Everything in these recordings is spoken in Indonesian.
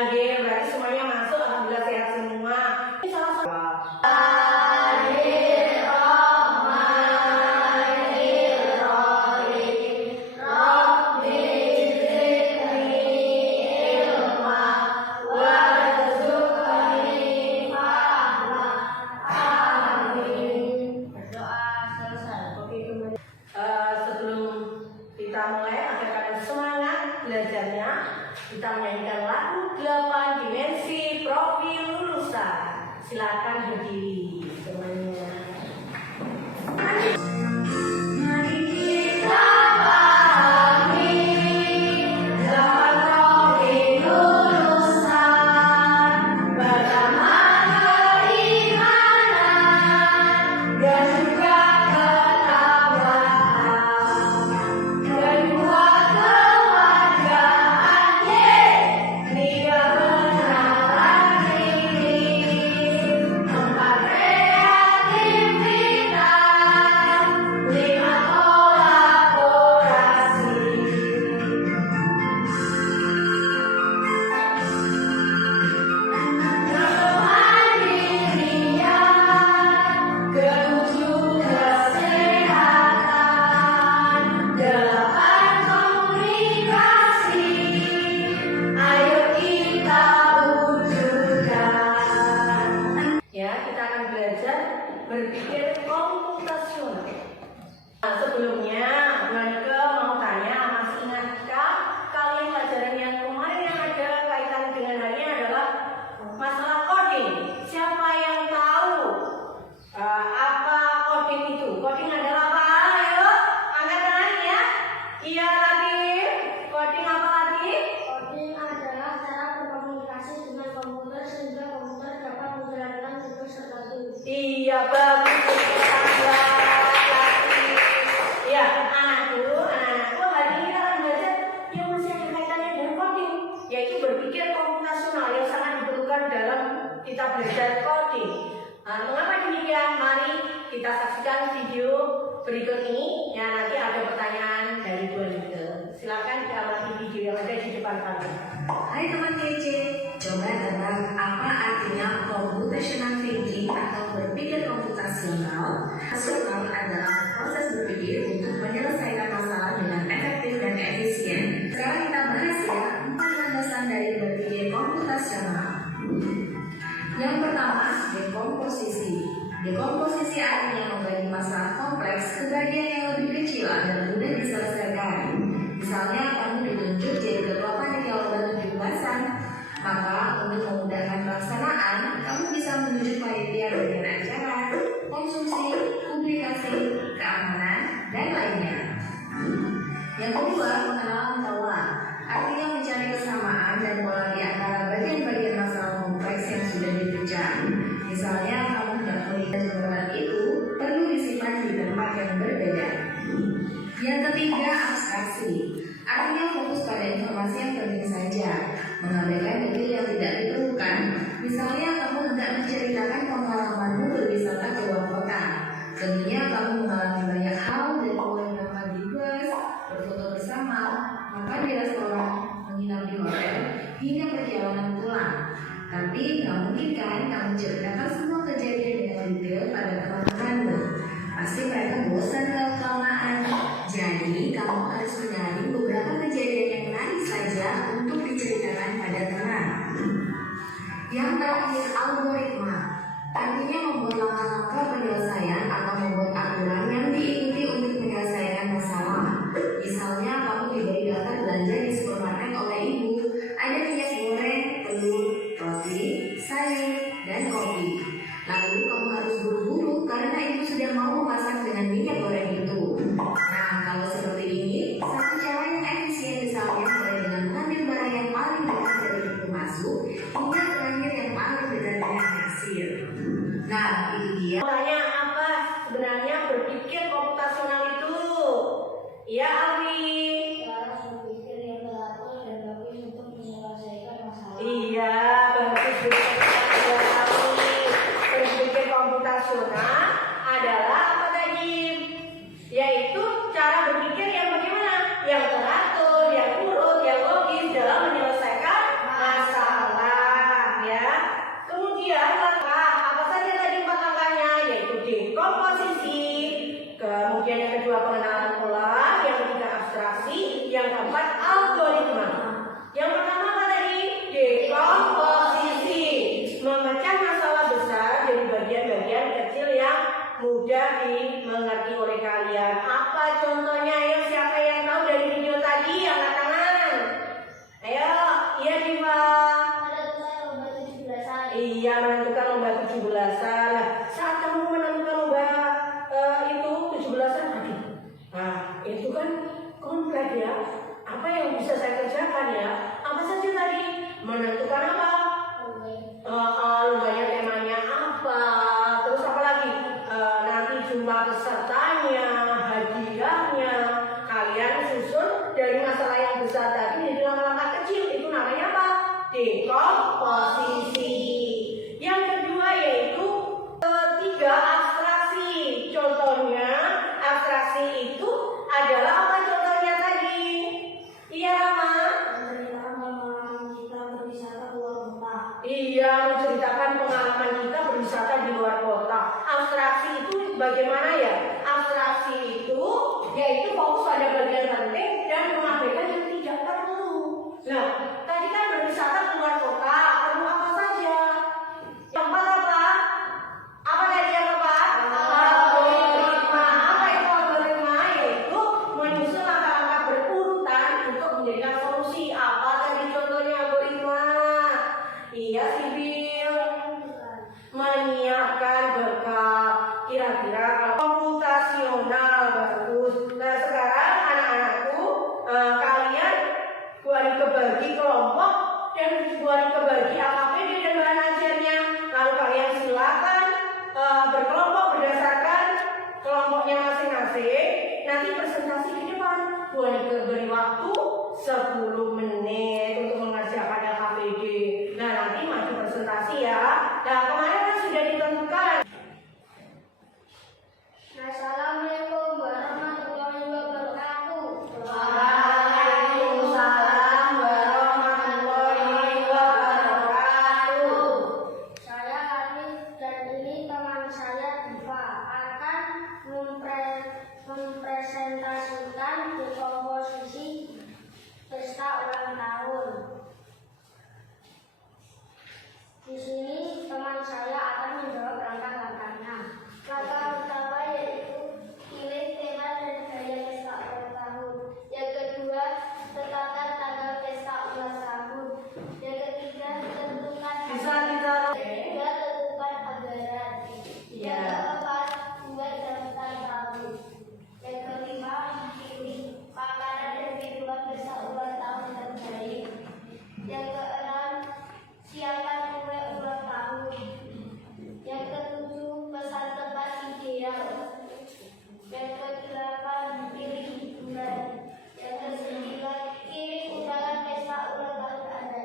Nggih, berarti semuanya masuk, alhamdulillah sehat semua. Ini salah satu. Belajarnya, kita menyanyikan lagu 8 dimensi profil lulusan. Silakan berdiri semuanya. Berpikir komputasional. Nah, sebelumnya Monika mau tanya, masih ingatkah kalian pelajaran yang kemarin yang ada kaitan dengan hari ini adalah masalah coding? Siapa yang tahu apa coding itu? Coding adalah apa? Ayo, angkat tangan ya. Iya, Latif. Coding apa, Latif? Coding adalah cara berkomunikasi dengan komputer sehingga komputer dapat menjalankan tugas tertentu. Iya, bagus. Ya, anak-anakku hari ini akan belajar yang masih ada kaitannya dengan coding, yaitu berpikir komputasional yang sangat diperlukan dalam kita belajar coding. Mengapa demikian? Mari kita saksikan video berikut ini. Ya, nanti ada pertanyaan dari Bu Nike. Silakan diamati video yang ada di depan kalian. Hai teman TC, coba tebak apa artinya computational thinking atau berpikir komputasional? Komputasional adalah proses berpikir untuk menyelesaikan masalah dengan efektif dan efisien. Sekarang kita bahas ya 4 landasan dari berpikir komputasional. Yang pertama, dekomposisi. Dekomposisi artinya membagi masalah kompleks ke bagian yang lebih kecil agar mudah diselesaikan. Misalnya kamu ditunjuk jadi ketua panitia lomba 17-an, maka untuk memudahkan pelaksanaan, kamu bisa menunjuk panitia bagian acara, konsumsi, publikasi, keamanan, dan lainnya. Yang kedua, pengenalan pola. Artinya mencari kesamaan dan pola di antara bagian-bagian masalah kompleks yang sudah dipecah. Misalnya kamu tidak melihat jembatan itu perlu disimpan di tempat yang berbeda. Yang ketiga, abstraksi. Artinya fokus pada informasi yang penting saja, mengabaikan detail yang tidak diperlukan. Misalnya kamu hendak menceritakan pengalamanmu berwisata ke luar kota. Tentunya kamu mengalami banyak hal dari mulai berangkat di bus, berfoto bersama, makan di restoran, menginap di hotel, hingga perjalanan pulang. Tapi nggak mungkin kan kamu ceritakan semua kejadian dengan detail pada teman-temanmu. Pasti mereka bosan kalau kelamaan. Jadi kamu harus mencari beberapa kejadian yang menarik saja untuk diceritakan pada teman. Yang terakhir, algoritma. Artinya membuat langkah-langkah penyelesaian atau membuat aturan yang diikuti untuk menyelesaikan masalah. Misalnya kamu diberi daftar belanja di supermarket oleh ibu. Ada minyak goreng, telur, roti, sayur, dan kopi. Lalu kamu harus buru-buru karena ibu sudah mau memasak dengan minyak goreng itu. Nah, kalau seperti ini, satu cara yang efisien misalnya mulai dengan mengambil barang yang paling dekat dari pintu masuk hingga terakhir yang paling dekat dengan kasir. Nah, itu dia. Tanya apa sebenarnya berpikir komputasional itu? Ya, Alwi. Cara berpikir yang teratur dan bagus untuk menyelesaikan masalah. Iya, bagus sekali. Berpikir komputasional adalah apa tadi? Yaitu cara berpikir yang bagaimana? Yang teratur, yang urut, yang logis dalam menyelesaikan masalah. lagi oleh kalian. Apa contohnya? Ayo, siapa yang tahu dari video tadi? Angkat tangan. Ayo, iya Diva. Menentukan lomba 17-an. Iya, menentukan lomba 17-an. Nah, saat kamu menentukan lomba itu 17-an tadi. Nah, itu kan komplek ya. Apa yang bisa saya kerjakan ya? Apa saja tadi? Menentukan apa? Lombanya temanya apa? Terus apa lagi? Nanti jumlah pesertanya, hadiahnya. Kalian susun dari masalah yang besar tadi jadi langkah-langkah kecil. Itu namanya apa? Dekomposisi. Yang kedua yaitu tiga abstraksi. Contohnya abstraksi itu adalah apa contohnya tadi? Iya Rama? Iya, menceritakan pengalaman kita berwisata di luar kota. Abstraksi itu bagaimana ya? Abstraksi itu yaitu fokus pada bagian penting dan mengabaikan yang tidak perlu. Nah, tadi kan berwisata di luar kota, perlu apa saja? Yang empat apa? Apa tadi yang keempat? Algoritma. Apa itu algoritma? Yaitu menyusun langkah-langkah berurutan untuk menjadikan solusi. Apa tadi contohnya algoritma? Iya Sibil, menyiapkan bekal. Kira-kira komputasional bagus. Nah sekarang anak-anakku, kalian buat kebagi kelompok dan buat kebagi AKPD dan bahan ajarnya. Lalu kalian silakan berkelompok berdasarkan kelompoknya masing-masing. Nanti presentasi di depan. Buat beri waktu 10 menit untuk mengerjakan AKPD. Nah nanti maju presentasi ya. Nah kemarin kan sudah ditentukan. Assalamualaikum warahmatullahi wabarakatuh. Waalaikumsalam warahmatullahi wabarakatuh. Saya Arif dan ini teman saya Diva akan mempresentasikan dekomposisi pesta ulang tahun. Di sini teman saya akan menjawab langkah-langkahnya. Langkah pertama yaitu pilih tema dan gaya pesta ulang tahun. Yang kedua, tetapkan tanggal pesta ulang tahun. Yang ketiga, tentukan Bisa ditaruh. ketiga, tentukan anggaran. Iya. Yang keempat, buat daftar tamu. Yang kelima, pilih makanan dan minuman pesta ulang tahun terbaik. Yang keenam, siapkan kue ulang tahun. Yang ketujuh, pesan tempat ideal. Yang kedelapan, pilih hiburan. Yang kesembilan, pilih undangan pesta ulang tahun Anda.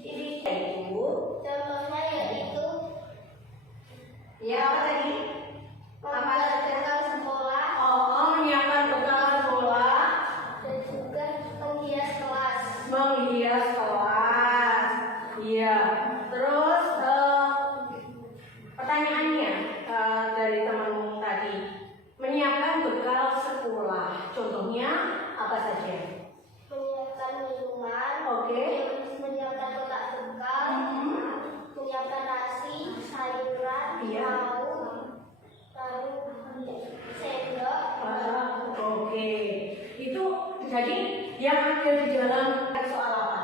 Ini contohnya yaitu Ya apa tadi? membuat bekal sekolah Menyiapkan bekal sekolah, dan juga menghias kelas. menghias kelas. Iya. Terus pertanyaannya dari temanmu tadi, menyiapkan bekal sekolah. Contohnya apa saja? Menyiapkan minuman, Oke. menyiapkan kotak bekal, menyiapkan nasi, sayuran, Iya. lauk, lalu sendok. Oke. Itu jadi yang ada di dalam soal apa?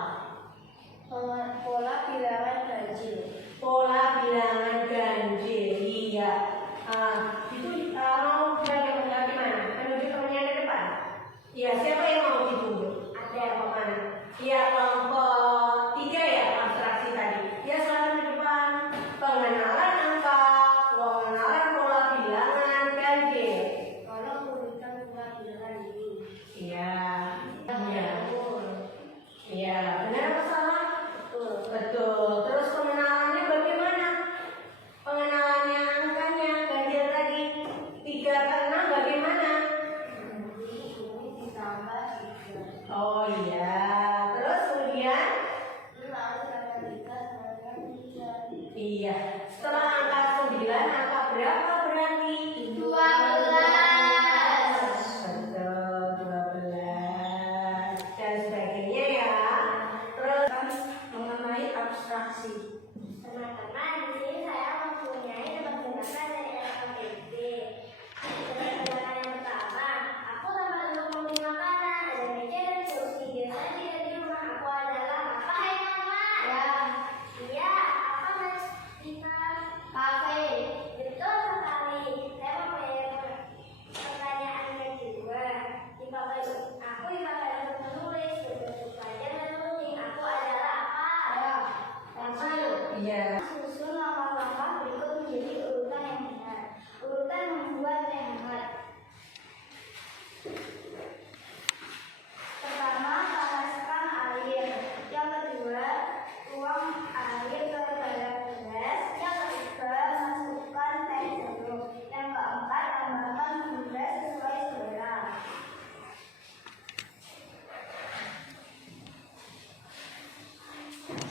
Pola bilangan ganjil. Pola bilangan ganjil. Iya. Itu mau bagaimana? Menuju temannya di depan. Iya. Siapa yang mau ditunjuk? Ada apa mana? Iya. Kelompok 3 ya abstraksi tadi. Ya silakan di depan. Pengenalan angka, pengenalan pola bilangan ganjil. Kalau memberikan pola bilangan ini. Iya. Iya. Iya. Benar apa salah? Betul. Terus pengenalannya bagaimana? Pengenalannya angkanya ganjil tadi 3 ke 6 bagaimana? Ini ditambah 3. Oh iya. Terus kemudian Lalu angka 3 tambah 3. iya. Setelah angka 9 angka berapa berarti? 12. Betul, 12 dan sebagainya ya. Terus mengenai abstraksi. Teman-teman, di sini saya mempunyai tebak-tebakan dari LKPD. Tebak-tebakan Iya. Susun langkah-langkah berikut menjadi urutan yang benar. Urutan membuat teh hangat. Pertama, panaskan air. Yang kedua, tuang air ke dalam gelas. Yang ketiga, masukkan teh jeruk. Yang keempat, tambahkan gula sesuai selera.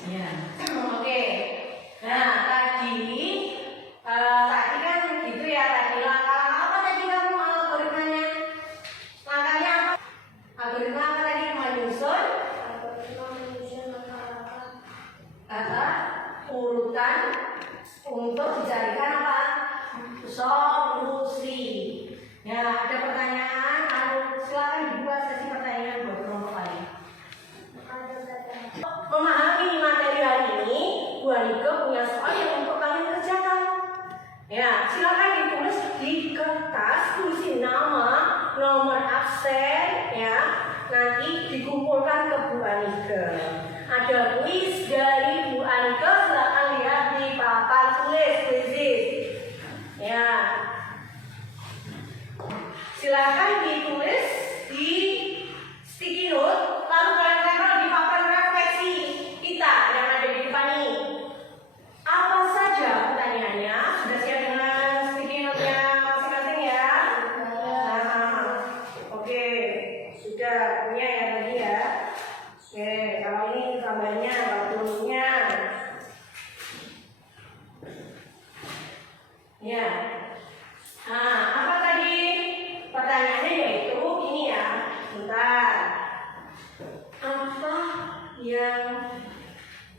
Ya. Oke. Nah, tadi kan gitu ya tadi langkah-langkah apa tadi kamu algoritmanya? Langkahnya apa? Algoritma apa tadi? Menyusun kata urutan untuk dicarikan apa? Solusi. Ya, ada pertanyaan? Silakan dibuat sesi pertanyaan buat kelompok lain. Memahami materi hari ini, Bu Anike punya soal yang untuk kalian kerjakan. Ya, silakan ditulis di kertas, tulisin nama, nomor absen, ya. Nanti dikumpulkan ke Bu Anike. Ada kuis dari Bu Anike, silakan lihat di papan tulis kuisis. Ya, silakan ditulis di sticky note, lalu kalian tempel di papan refleksi kita yang ada di depan ini. Apa saja pertanyaannya? Sudah siap dengan sticky note-nya masing-masing ya? Nah, oke, sudah punya ya tadi ya. Oke, kalau ini gambarnya, kalau tulisnya, ya. Nah, apa tadi? Pertanyaannya yaitu ini ya. Bentar. Apa yang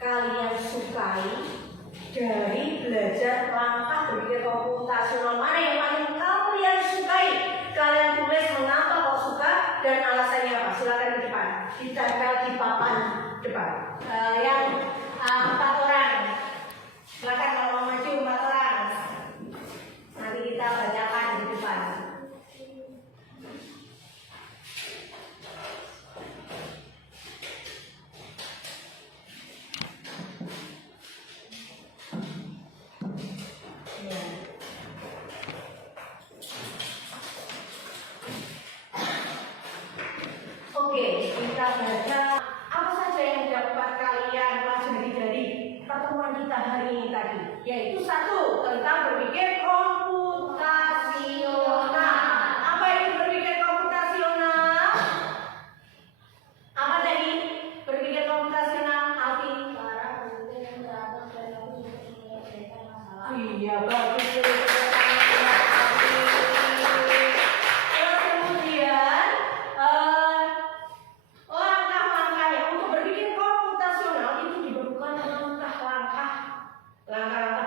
kalian sukai dari belajar langkah berpikir komputasional? Mana yang paling kalian sukai? Kalian tulis mengapa kok suka dan alasannya apa? Silakan di depan. Ditempel di papan depan. Yang 4 orang. Silakan kalau mau maju 4 orang. Nanti kita bacakan di depan. Ya. Oke, kita baca apa saja yang dapat kalian pelajari dari pertemuan kita hari ini tadi. Yaitu 1, tentang berpikir komputasional. Apa itu berpikir komputasional? Apa tadi? Berpikir komputasional, Alfi? Iya, bagus. Kemudian langkah-langkahnya untuk berpikir komputasional itu dibutuhkan langkah-langkah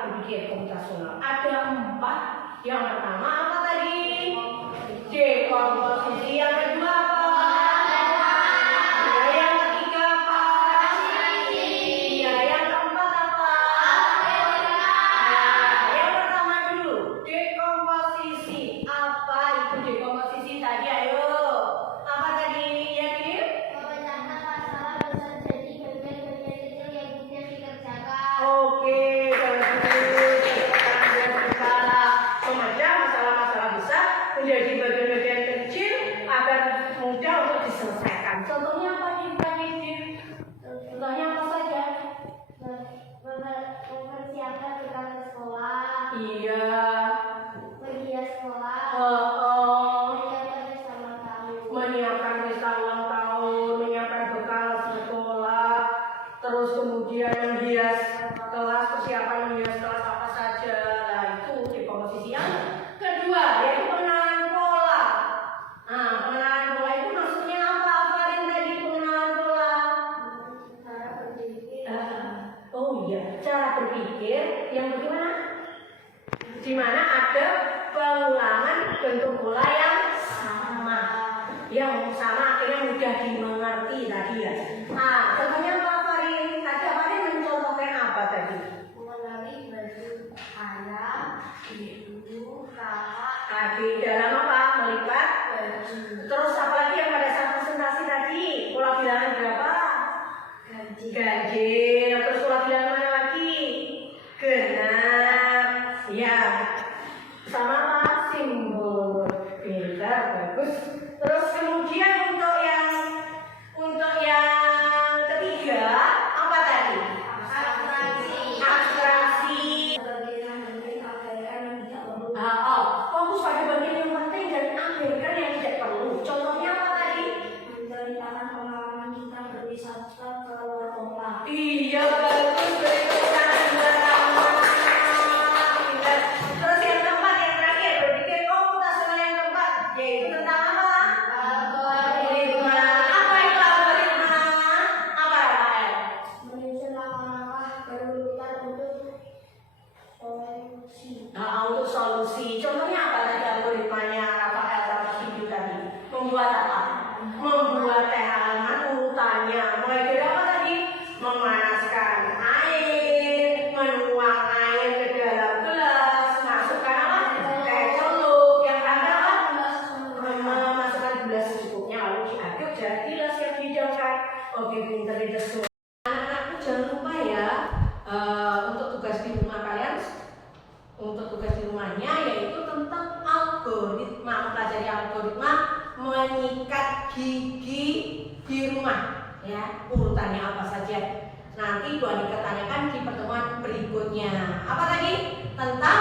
berpikir komputasional. Ada 4. Yang pertama apa tadi? Dekomposisi. Yang kedua apa? Yang ketiga apa? Iya, yang keempat apa? Yang pertama dulu, dekomposisi. Apa itu dekomposisi tadi? Ayo. Apa tadi? Ya, Kim? Memecahkan masalah besar jadi bagian-bagian kecil yang bisa dikerjakan. Oke, memecah masalah-masalah besar menjadi bagian-bagian kecil agar mudah untuk diselesaikan. Contohnya apa nih, Pak Didi? Contohnya apa saja? Mempersiapkan bekal ke sekolah, Iya. pergi sekolah, menyiapkan pesta ulang tahun. Menyiapkan pesta ulang tahun, menyiapkan bekal sekolah, terus kemudian menghias kelas, persiapan menghias kelas apa saja. Nah, itu dekomposisi. Yang kedua yaitu pengenalan pola. Nah, pengenalan pola itu maksudnya apa? Farin tadi pengenalan pola. Cara berpikir. Oh iya, cara berpikir yang bagaimana? Di mana ada pengulangan bentuk pola yang sama. Yang sama akhirnya mudah dimengerti tadi ya. Nah, contohnya apa Farin? Tadi Farin mencontohkan apa tadi? Mengenali baju ayam, ibu, kakak, Adik dalam apa? Melipat. baju, Terus apa lagi yang pada saat presentasi tadi? Pola bilangan berapa? gaji, Ganjil. Terus pola bilangan mana lagi? untuk tugas di rumah kalian, untuk tugas di rumahnya yaitu tentang algoritma, mempelajari algoritma menyikat gigi di rumah. Ya, urutannya apa saja? Nanti Bu Anika tanyakan di pertemuan berikutnya. Apa tadi? Tentang